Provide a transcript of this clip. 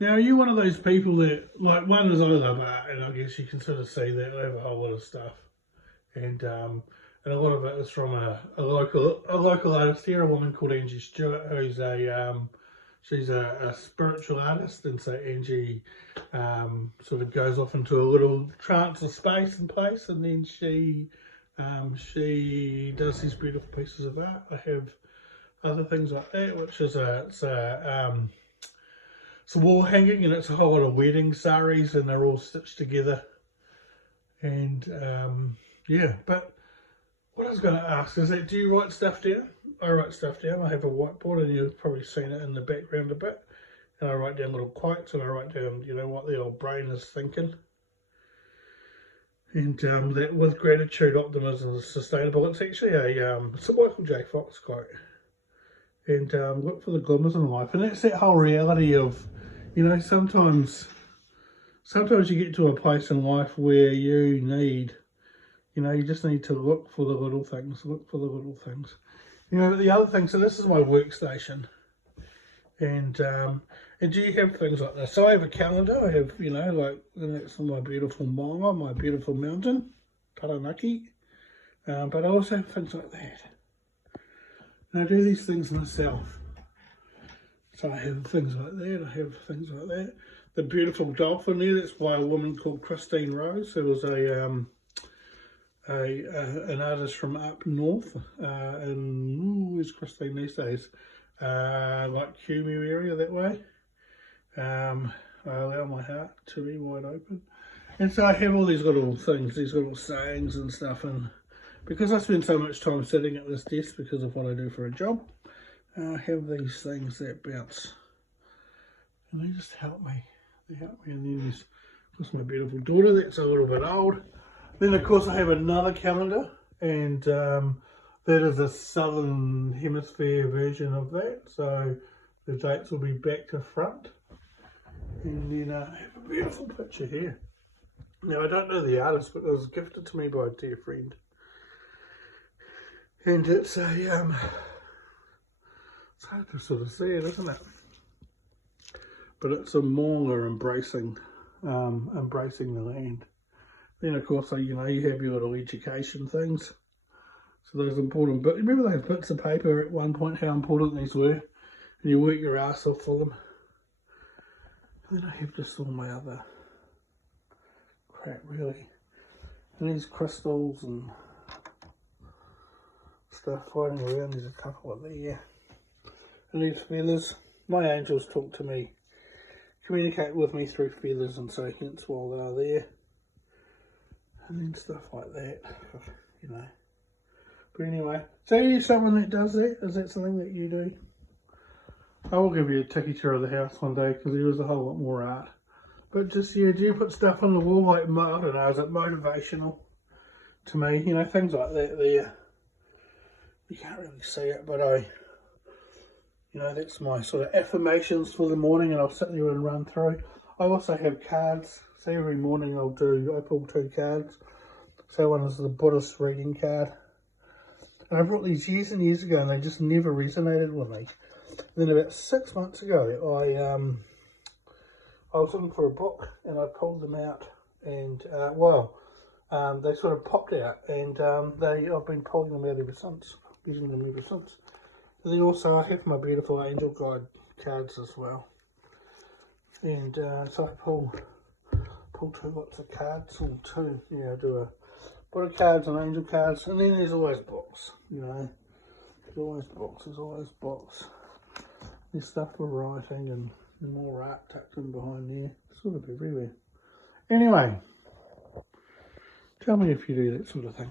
Now, are you one of those people that, like, one is I love art, and I guess you can sort of see that I have a whole lot of stuff, and a lot of it is from a local artist here, a woman called Angie Stewart, who's she's a spiritual artist, and so Angie sort of goes off into a little trance of space and place, and then she does these beautiful pieces of art. I have other things like that, which is it's a wall hanging, and it's a whole lot of wedding saris, and they're all stitched together. And yeah, but what I was going to ask is that, do you write stuff down? I write stuff down. I have a whiteboard, and you've probably seen it in the background a bit. And I write down little quotes, and I write down, what the old brain is thinking. And that with gratitude, optimism is sustainable. It's actually it's a Michael J. Fox quote. And look for the glimmers in life. And that's that whole reality of, sometimes you get to a place in life where you need, you just need to look for the little things, But the other thing, so this is my workstation. And do you have things like this? So I have a calendar. I have, and that's my beautiful maunga, my beautiful mountain, Taranaki. But I also have things like that. And I do these things myself. So I have things like that. The beautiful dolphin there, that's by a woman called Christine Rose, who was an artist from up north. And where's Christine these days? Like Cumu area that way. I allow my heart to be wide open. And so I have all these little things, these little sayings and stuff, and because I spend so much time sitting at this desk because of what I do for a job, I have these things that bounce, and they just help me. They help me. And then there's, of course, my beautiful daughter, that's a little bit old. Then, of course, I have another calendar, and that is a southern hemisphere version of that, so the dates will be back to front. And then I have a beautiful picture here. Now, I don't know the artist, but it was gifted to me by a dear friend. And it's it's hard to sort of see it, isn't it? But it's a maunga embracing the land. Then, of course, you have your little education things. So those important bits. Remember those bits of paper at one point, how important these were? And you work your ass off for them. And then I have just all my other crap, really. And these crystals and stuff floating around. There's a couple of there. And these feathers. My angels talk to me, communicate with me through feathers and so hence while they're there. And then stuff like that, But anyway, so are you someone that does that? Is that something that you do? I will give you a ticky tour of the house one day because there is a whole lot more art. But just, do you put stuff on the wall like, I don't know, is it motivational to me? Things like that there. You can't really see it, but that's my sort of affirmations for the morning, and I'll sit there and run through. I also have cards. So every morning I pull 2 cards. So one is the Buddhist reading card. And I brought these years and years ago, and they just never resonated with me. And then about 6 months ago, I was looking for a book, and I pulled them out, and they sort of popped out, and I've been pulling them out ever since, using them ever since. And then also I have my beautiful angel guide cards as well, and so I pull 2 lots of cards, or 2. I do a Buddha cards and angel cards, and then there's always books. There's always books. There's stuff for writing and more art tucked in behind there, sort of everywhere. Anyway, tell me if you do that sort of thing.